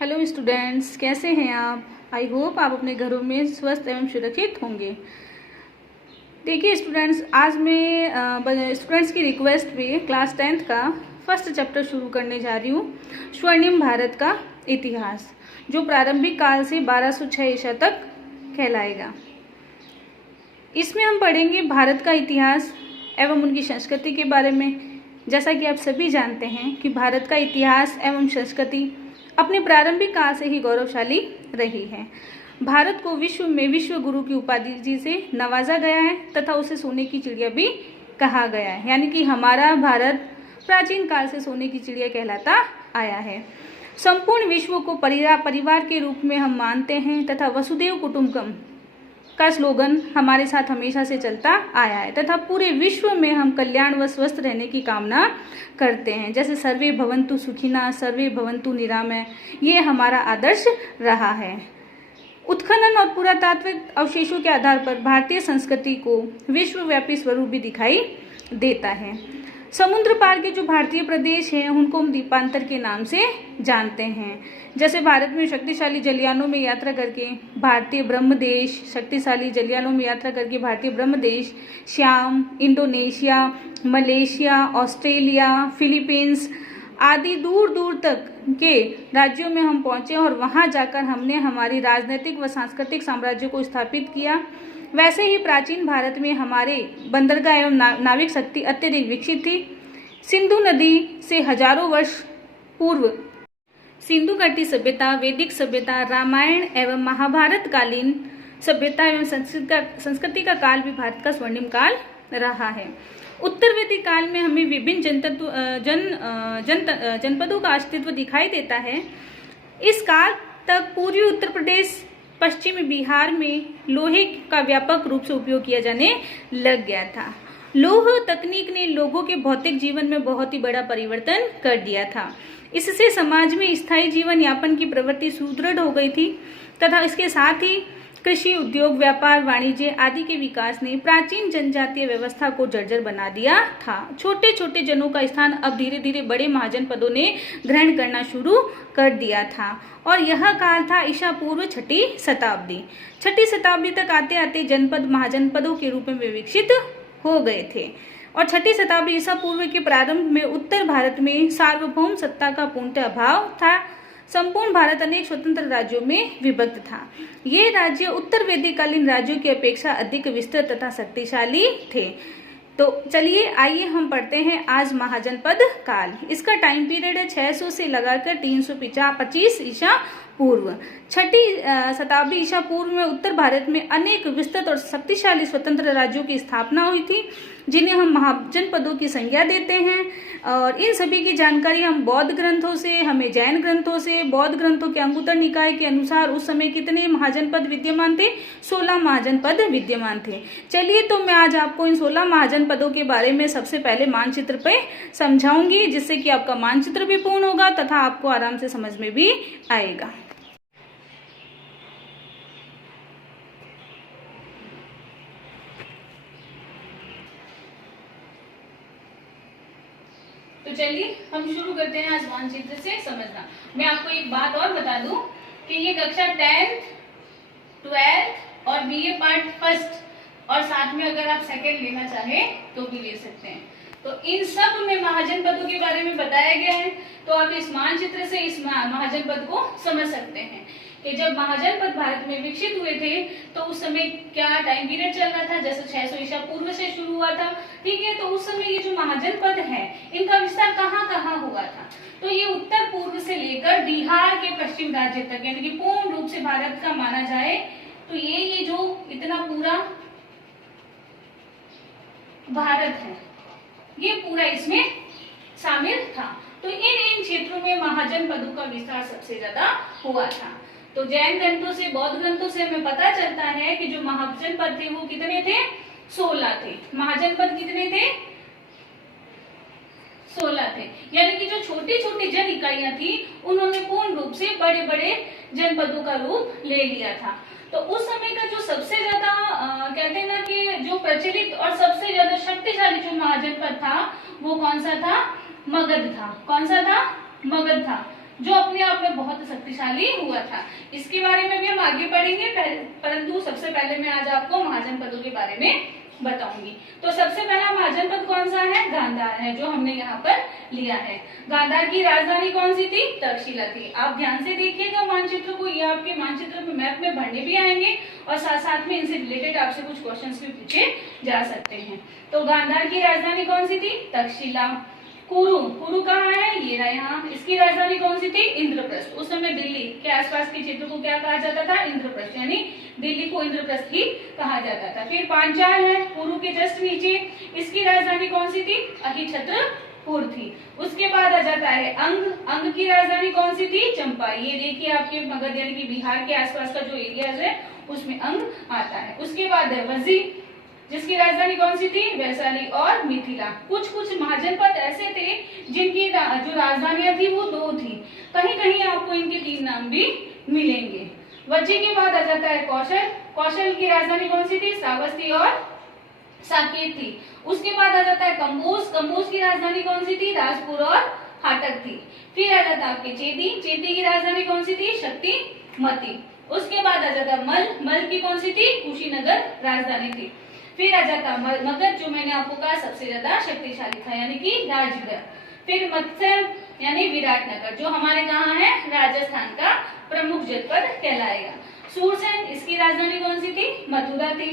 Hello students, कैसे हैं आप। आई होप आप अपने घरों में स्वस्थ एवं सुरक्षित होंगे। देखिए स्टूडेंट्स, आज मैं स्टूडेंट्स की रिक्वेस्ट पे क्लास 10th का फर्स्ट चैप्टर शुरू करने जा रही हूँ, स्वर्णिम भारत का इतिहास, जो प्रारंभिक काल से 1206 ईसा तक कहलाएगा। इसमें हम पढ़ेंगे भारत का इतिहास एवं उनकी संस्कृति के बारे में। जैसा कि आप सभी जानते हैं कि भारत का इतिहास एवं संस्कृति अपने प्रारंभिक काल से ही गौरवशाली रही है। भारत को विश्व में विश्व गुरु की उपाधि से नवाजा गया है तथा उसे सोने की चिड़िया भी कहा गया है, यानी कि हमारा भारत प्राचीन काल से सोने की चिड़िया कहलाता आया है। संपूर्ण विश्व को परिवार के रूप में हम मानते हैं तथा वसुदेव कुटुंबकम का स्लोगन हमारे साथ हमेशा से चलता आया है तथा पूरे विश्व में हम कल्याण व स्वस्थ रहने की कामना करते हैं। जैसे सर्वे भवन्तु सुखिनः, सर्वे भवन्तु निरामय, ये हमारा आदर्श रहा है। उत्खनन और पुरातात्विक अवशेषों के आधार पर भारतीय संस्कृति को विश्वव्यापी स्वरूप भी दिखाई देता है। समुद्र पार के जो भारतीय प्रदेश हैं उनको हम द्वीपांतर के नाम से जानते हैं। जैसे भारत में शक्तिशाली जलयानों में यात्रा करके भारतीय ब्रह्मदेश, शक्तिशाली जलयानों में यात्रा करके भारतीय Brahmadesh, Shyam, Indonesia, Malaysia, Australia, Philippines आदि दूर दूर तक के राज्यों में हम पहुंचे और वहां जाकर हमने हमारी राजनीतिक व सांस्कृतिक साम्राज्य को स्थापित किया। वैसे ही प्राचीन भारत में हमारे बंदरगाह एवं नाविक शक्ति अत्यधिक विकसित थी। सिंधु नदी से हजारों वर्ष पूर्व सिंधु घाटी सभ्यता, वैदिक सभ्यता, रामायण एवं महाभारत कालीन सभ्यता एवं संस्कृति का काल भी भारत का स्वर्णिम काल रहा है। उत्तर वैदिक काल में हमें विभिन्न जनपदों का अस्तित्व दिखाई देता है। इस काल तक पूर्वी उत्तर प्रदेश, पश्चिमी बिहार में लोहे का व्यापक रूप से उपयोग किया जाने लग गया था। लौह तकनीक ने लोगों के भौतिक जीवन में बहुत ही बड़ा परिवर्तन कर दिया था। इससे समाज में स्थायी जीवन यापन की प्रवृत्ति सुदृढ़ हो गई थी तथा इसके साथ ही कृषि, उद्योग, व्यापार, वाणिज्य आदि के विकास ने प्राचीन जनजातीय व्यवस्था को जर्जर बना दिया था। छोटे छोटे जनों का स्थान अब धीरे धीरे बड़े महाजनपदों ने ग्रहण करना शुरू कर दिया था और यह काल था ईसा पूर्व 6ठी शताब्दी। 6ठी शताब्दी तक आते आते जनपद महाजनपदों के रूप में विकसित हो गए थे और 6ठी शताब्दी ईसा पूर्व के प्रारंभ में उत्तर भारत में सार्वभौम सत्ता का पूर्णतः अभाव था। संपूर्ण भारत अनेक स्वतंत्र राज्यों में विभक्त था। ये राज्य उत्तर वैदिक कालीन राज्यों की अपेक्षा अधिक विस्तृत तथा शक्तिशाली थे। तो चलिए आइए हम पढ़ते हैं आज महाजनपद काल। इसका टाइम पीरियड है 600 से लगाकर 325 ईसा पूर्व। 6ठी शताब्दी ईसा पूर्व में उत्तर भारत में अनेक विस्तृत और शक्तिशाली स्वतंत्र राज्यों की स्थापना हुई थी, जिन्हें हम महाजनपदों की संज्ञा देते हैं। और इन सभी की जानकारी हम बौद्ध ग्रंथों से, हमें जैन ग्रंथों से, बौद्ध ग्रंथों के अंगुत्तर निकाय के अनुसार उस समय कितने महाजनपद विद्यमान थे? 16 महाजनपद विद्यमान थे। चलिए तो मैं आज आपको इन 16 महाजनपदों के बारे में सबसे पहले मानचित्र पे समझाऊंगी, जिससे कि आपका मानचित्र भी पूर्ण होगा तथा आपको आराम से समझ में भी आएगा। तो चलिए हम शुरू करते हैं आज मानचित्र से समझना। मैं आपको एक बात और बता दूं कि ये कक्षा 10th, 12th और बीए पार्ट फर्स्ट और साथ में अगर आप सेकंड लेना चाहें तो भी ले सकते हैं। तो इन सब में महाजनपदों के बारे में बताया गया है, तो आप इस मानचित्र से इस महाजनपद को समझ सकते हैं कि जब महाजनपद भारत में विकसित हुए थे तो उस समय क्या टाइम पीरियड चल रहा था। जैसे 600 ईसा पूर्व से शुरू हुआ था, ठीक है। तो उस समय ये जो महाजनपद है इनका विस्तार कहाँ कहाँ हुआ था? तो ये उत्तर पूर्व से लेकर बिहार के पश्चिम राज्य तक, यानी कि पूर्ण रूप से भारत का माना जाए तो ये जो इतना पूरा भारत है ये पूरा इसमें शामिल था। तो इन क्षेत्रों में महाजनपदों का विस्तार सबसे ज्यादा हुआ था। तो जैन ग्रंथों से, बौद्ध ग्रंथों से हमें पता चलता है कि जो महाजनपद थे वो कितने थे? 16 थे। महाजनपद कितने थे? 16 थे। यानी कि जो छोटी छोटी जन इकाइयां थी उन्होंने पूर्ण रूप से बड़े बड़े जनपदों का रूप ले लिया था। तो उस समय का जो सबसे ज्यादा कहते हैं ना कि जो प्रचलित और सबसे ज्यादा शक्तिशाली जो महाजनपद था वो कौन सा था? मगध था। कौन सा था? मगध था। जो अपने आप में बहुत शक्तिशाली हुआ था। इसके बारे में भी हम आगे पढ़ेंगे, परंतु सबसे पहले मैं आज आपको महाजनपदों के बारे में बताऊंगी। तो सबसे पहला महाजनपद कौन सा है? गांधार है, जो हमने यहाँ पर लिया है। गांधार की राजधानी कौन सी थी? तक्षशिला थी। आप ध्यान से देखिएगा मानचित्र को, ये आपके मानचित्र में मैप में भरने भी आएंगे और साथ साथ में इनसे रिलेटेड आपसे कुछ क्वेश्चंस भी पूछे जा सकते हैं। तो गांधार की राजधानी कौन सी थी? तक्षशिला। कुरु कहाँ है? ये रहा यहाँ। इसकी राजधानी कौन सी थी? इंद्रप्रस्थ। उस समय दिल्ली के आसपास के क्षेत्र को क्या कहा जाता था? इंद्रप्रस्थ, यानी दिल्ली को इंद्रप्रस्थ ही कहा जाता था। फिर पांचाल है कुरु के जस्ट नीचे, इसकी राजधानी कौन सी थी? अहिछत्रपुर थी। उसके बाद आ जाता है अंग की राजधानी कौन सी थी? चंपा। ये देखिए आपके मगध यानी कि बिहार के आसपास का जो एरियाज है उसमें अंग आता है। उसके बाद है वज्जी, जिसकी राजधानी कौन सी थी? वैशाली और मिथिला। कुछ महाजनपद ऐसे थे जिनकी जो राजधानियां थी वो 2 थी, कहीं कहीं आपको इनके 3 नाम भी मिलेंगे। वज्जी के बाद आ जाता है कौशल की राजधानी कौन सी थी? श्रावस्ती और साकेत थी। उसके बाद आ जाता है कंबोज की राजधानी कौन सी थी? राजपुर और हाटक थी। फिर आ जाता है आपके चेदी की राजधानी कौन सी थी? शक्तिमती। उसके बाद आ जाता है मल की कौन सी थी? कुशीनगर राजधानी थी। फिर आ जाता मगध, जो मैंने आपको कहा सबसे ज्यादा शक्तिशाली था, यानी कि राजगढ़। फिर मत्स्य यानी विराटनगर, जो हमारे कहाँ है? राजस्थान का प्रमुख जनपद कहलाएगा। सूरसेन, इसकी राजधानी कौन सी थी? मथुरा थी।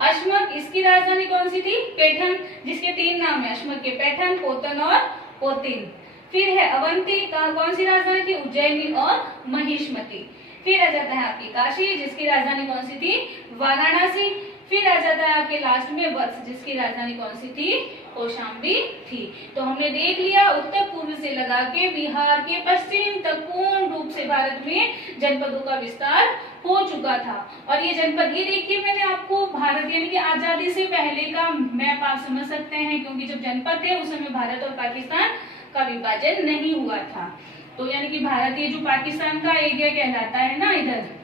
अश्मक, इसकी राजधानी कौन सी थी? पैठन, जिसके 3 नाम है अश्मक के, पैठन, पोतन और पोतिन। फिर है अवंती, कौन सी राजधानी थी? उज्जैनी और महिष्मती। फिर आ जाता है आपकी काशी, जिसकी राजधानी कौन सी थी? वाराणसी। फिर आ जाता है आपके लास्ट में वत्स, जिसकी राजधानी कौन सी थी? कौशाम्बी थी। तो हमने देख लिया उत्तर पूर्व से लगा के बिहार के पश्चिम तक पूर्ण रूप से भारत में जनपदों का विस्तार हो चुका था। और ये जनपद, ये देखिए मैंने आपको भारत यानी कि आजादी से पहले का मैप आप समझ सकते हैं, क्योंकि जब जनपद थे उस समय भारत और पाकिस्तान का विभाजन नहीं हुआ था। तो यानी कि भारत, ये जो पाकिस्तान का एरिया कहलाता है ना इधर,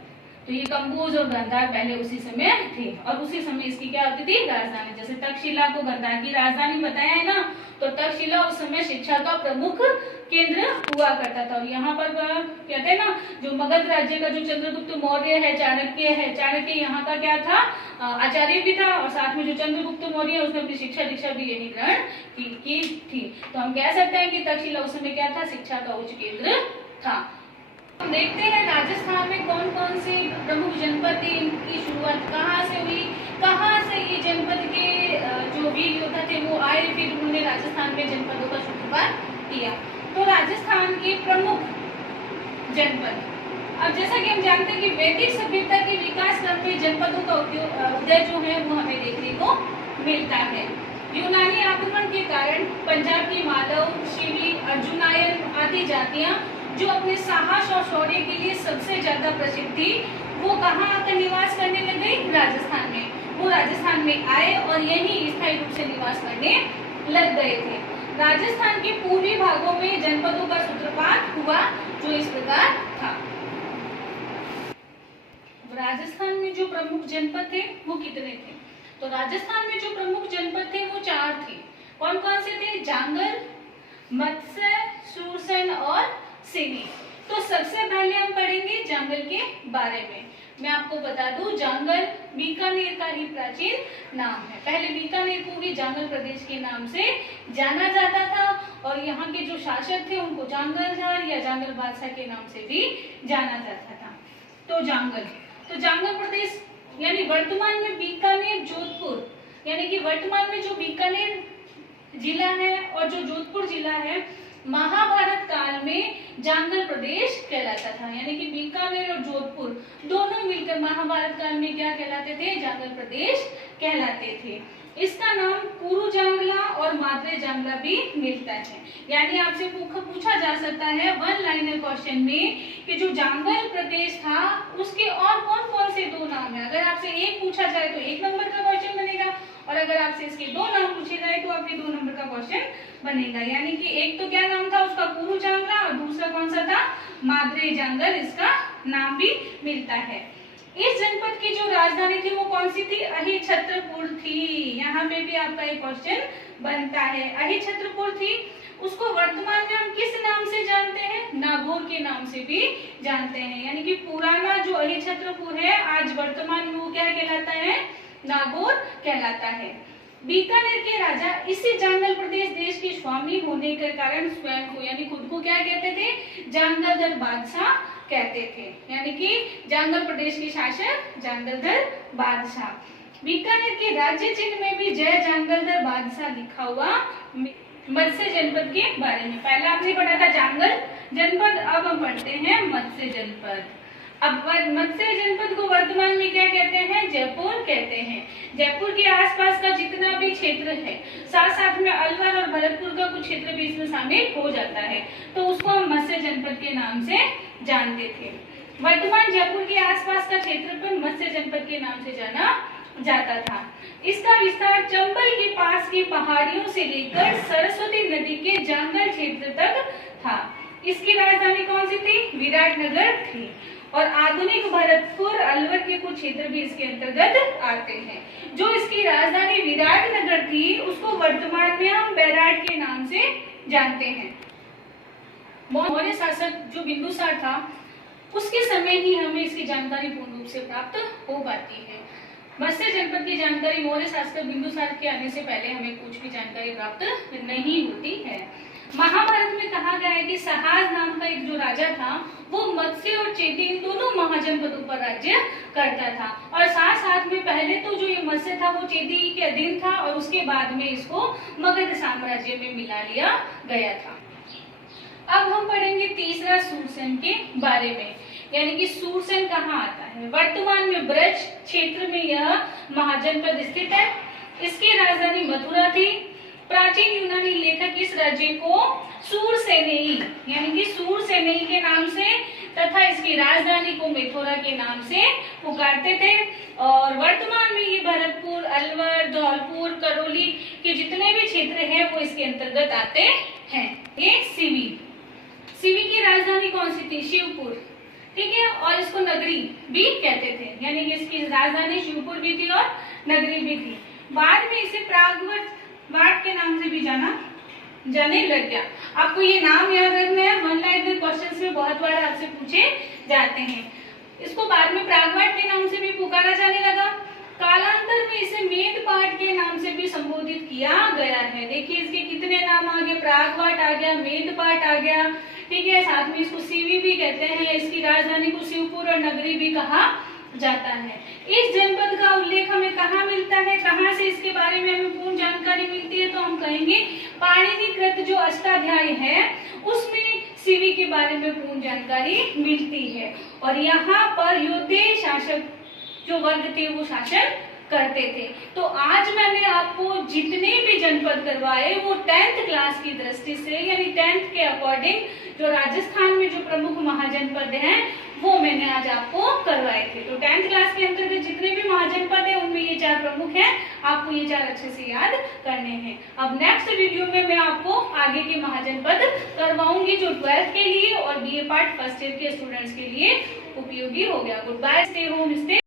तो ये कंबोज और गांधार पहले उसी समय थे और उसी समय इसकी क्या होती थी? राजधानी। जैसे तक्षशिला को गांधार की राजधानी बताया है ना, तो तक्षशिला उस समय शिक्षा का प्रमुख केंद्र हुआ करता था। और यहाँ पर कहते हैं ना, जो मगध राज्य का जो चंद्रगुप्त मौर्य है, चाणक्य यहाँ का क्या था? आचार्य भी था, और साथ में जो चंद्रगुप्त मौर्य उसने अपनी शिक्षा दीक्षा भी यही ग्रहण की थी। तो हम कह सकते हैं कि तक्षशिला उस समय क्या था? शिक्षा का उच्च केंद्र था। हम देखते हैं राजस्थान में कौन कौन सी प्रमुख जनपद थी, इनकी शुरुआत कहाँ से हुई, कहाँ से ये जनपद के जो वीर योद्धा थे वो आए, फिर उन्होंने राजस्थान में जनपदों का सूत्रपात किया। तो राजस्थान के प्रमुख जनपद, अब जैसा कि हम जानते हैं कि वैदिक सभ्यता के विकास क्रम में जनपदों का उदय जो है वो हमें देखने को मिलता है। यूनानी आक्रमण के कारण पंजाब की मालव, शिवी, अर्जुनायन आदि जातियां जो अपने साहस और शौर्य के लिए सबसे ज्यादा प्रसिद्ध थी, वो कहाँ आकर निवास करने लग गई? राजस्थान में। वो राजस्थान में आए और यही स्थायी रूप से निवास करने लग गए थे। राजस्थान के पूर्वी भागों में जनपदों का सूत्रपात हुआ, जो इस प्रकार था। राजस्थान में जो प्रमुख जनपद थे वो कितने थे? तो राजस्थान में जो प्रमुख जनपद थे वो 4 थे। कौन कौन से थे? जांगल, मत्स्य, सूरसेन और सिवनी। तो सबसे पहले हम पढ़ेंगे जांगल के बारे में। मैं आपको बता दूं, जांगल बीकानेर का ही प्राचीन नाम है। पहले बीकानेर को भी जांगल प्रदेश के नाम से जाना जाता था और यहाँ के जो शासक थे उनको जांगलझार या जांगल बादशाह के नाम से भी जाना जाता था। तो जांगल प्रदेश यानी वर्तमान में बीकानेर, जोधपुर, यानी कि वर्तमान में जो बीकानेर जिला है और जो जोधपुर जिला है, महाभारत काल में जांगल प्रदेश कहलाता था। यानी कि बीकानेर और जोधपुर दोनों मिलकर महाभारत काल में क्या कहलाते थे? जांगल प्रदेश कहलाते थे। इसका नाम कुरु जांगला और माद्रे जांगला भी मिलता है। यानी आपसे पूछा जा सकता है 1 लाइनर क्वेश्चन में कि जो जांगल प्रदेश था उसके और कौन कौन से 2 नाम है। अगर आपसे एक पूछा जाए तो 1 नंबर का क्वेश्चन बनेगा, और अगर आपसे इसके 2 नाम पूछे जाए तो आपके 2 नंबर का क्वेश्चन बनेगा। यानी कि एक तो क्या नाम था उसका? कुरु जांगला, और दूसरा कौन सा था? माद्रे जांगल, इसका नाम भी मिलता है। इस जनपद की जो राजधानी थी वो कौन सी थी? अहिछत्रपुर थी। यहाँ पे भी आपका एक क्वेश्चन बनता है। अहिछत्रपुर थी उसको वर्तमान में हम किस नाम से जानते हैं? नागौर के नाम से भी जानते हैं। यानी कि पुराना जो अहिछत्रपुर है आज वर्तमान में वो क्या कहलाता है? नागौर कहलाता है। बीकानेर के राजा इसी जांगल प्रदेश देश के स्वामी होने के कारण स्वयं को यानी खुद को क्या कहते थे? जांगलधर बादशाह कहते थे। यानी कि जांगल प्रदेश के शासक जांगलधर बादशाह। बीकानेर के राज्य चिन्ह में भी जय जांगलधर बादशाह लिखा हुआ मत्स्य जनपद के बारे में। पहले आपने पढ़ा था जांगल जनपद, अब हम पढ़ते हैं मत्स्य जनपद। अब मत्स्य जनपद को वर्तमान में क्या कहते हैं? जयपुर कहते हैं। जयपुर के आसपास का जितना भी क्षेत्र है, साथ साथ में अलवर और भरतपुर का कुछ क्षेत्र भी इसमें शामिल हो जाता है, तो उसको हम मत्स्य जनपद के नाम से जानते थे। वर्तमान जयपुर के आसपास का क्षेत्रफल मत्स्य जनपद के नाम से जाना जाता था। इसका विस्तार चंबल के पास की पहाड़ियों से लेकर सरस्वती नदी के जांगल क्षेत्र तक था। इसकी राजधानी कौन सी थी? विराटनगर थी। और आधुनिक भरतपुर अलवर के कुछ क्षेत्र भी इसके अंतर्गत आते हैं। जो इसकी राजधानी विराटनगर थी उसको वर्तमान में हम बैराट के नाम से जानते हैं। मौर्य शासक जो बिंदुसार था उसके समय ही हमें इसकी जानकारी पूर्ण रूप से प्राप्त हो पाती है। मत्स्य जनपद की जानकारी मौर्य शासक बिंदुसार के आने से पहले हमें कुछ भी जानकारी प्राप्त नहीं होती है। महाभारत में कहा गया है कि सहाज नाम का एक जो राजा था वो मत्स्य और चेती इन दोनों महाजनपदों पर राज्य करता था। और साथ साथ में पहले तो जो ये मत्स्य था वो चेती के अधीन था और उसके बाद में इसको मगध साम्राज्य में मिला लिया गया था। अब हम पढ़ेंगे तीसरा सूरसेन के बारे में। यानी कि सूरसेन कहाँ आता है? वर्तमान में ब्रज क्षेत्र में यह महाजनपद स्थित है। इसकी राजधानी मथुरा थी। प्राचीन यूनानी लेखक इस राज्य को सूरसेनेई यानी कि सूरसेनेई के नाम से तथा इसकी राजधानी को मथुरा के नाम से पुकारते थे। और वर्तमान में ये भरतपुर, अलवर, धौलपुर, करौली के जितने भी क्षेत्र हैं वो इसके अंतर्गत आते हैं। ये सिवी की राजधानी कौन सी थी? शिवपुर, ठीक है। और इसको नगरी भी कहते थे, यानी कि इसकी राजधानी शिवपुर भी थी और नगरी भी थी। बाद में इसे प्रागवत के नाम से भी जाने लग गया। आपको ये नाम याद रखना है, वन लाइनर क्वेश्चंस में बहुत बार आपसे पूछे जाते हैं। इसको बाद में प्रागवत के नाम से भी पुकारा जाने लगा। कालांतर में इसे मेदपाट के नाम से भी संबोधित किया गया है। देखिए इसके कितने नाम आ गए, प्रागवत आ गया, मेदपाट आ गया, ठीक है। साथ में इसको सीवी भी कहते हैं। इसकी राजधानी को शिवपुर और नगरी भी कहा जाता है। इस जनपद का उल्लेख हमें कहाँ मिलता है, कहाँ से इसके बारे में हमें पूर्ण जानकारी मिलती है? तो हम कहेंगे पाणिनिकृत जो अष्टाध्यायी है उसमें सीवी के बारे में पूर्ण जानकारी मिलती है। और यहाँ पर योद्धे शासक जो वर्ग थे वो शासन करते थे। तो आज मैंने आपको जितने भी जनपद करवाए वो 10th क्लास की दृष्टि से यानी 10th के अकॉर्डिंग जो राजस्थान में जो प्रमुख महाजनपद हैं वो मैंने आज आपको करवाए थे। तो 10th क्लास के अंतर्गत जितने भी महाजनपद है उनमें ये 4 प्रमुख हैं, आपको ये 4 अच्छे से याद करने हैं। अब नेक्स्ट वीडियो में मैं आपको आगे के महाजनपद करवाऊंगी जो 12th के लिए और BA पार्ट फर्स्ट ईयर के स्टूडेंट्स के लिए उपयोगी हो गया। Goodbye, stay home, stay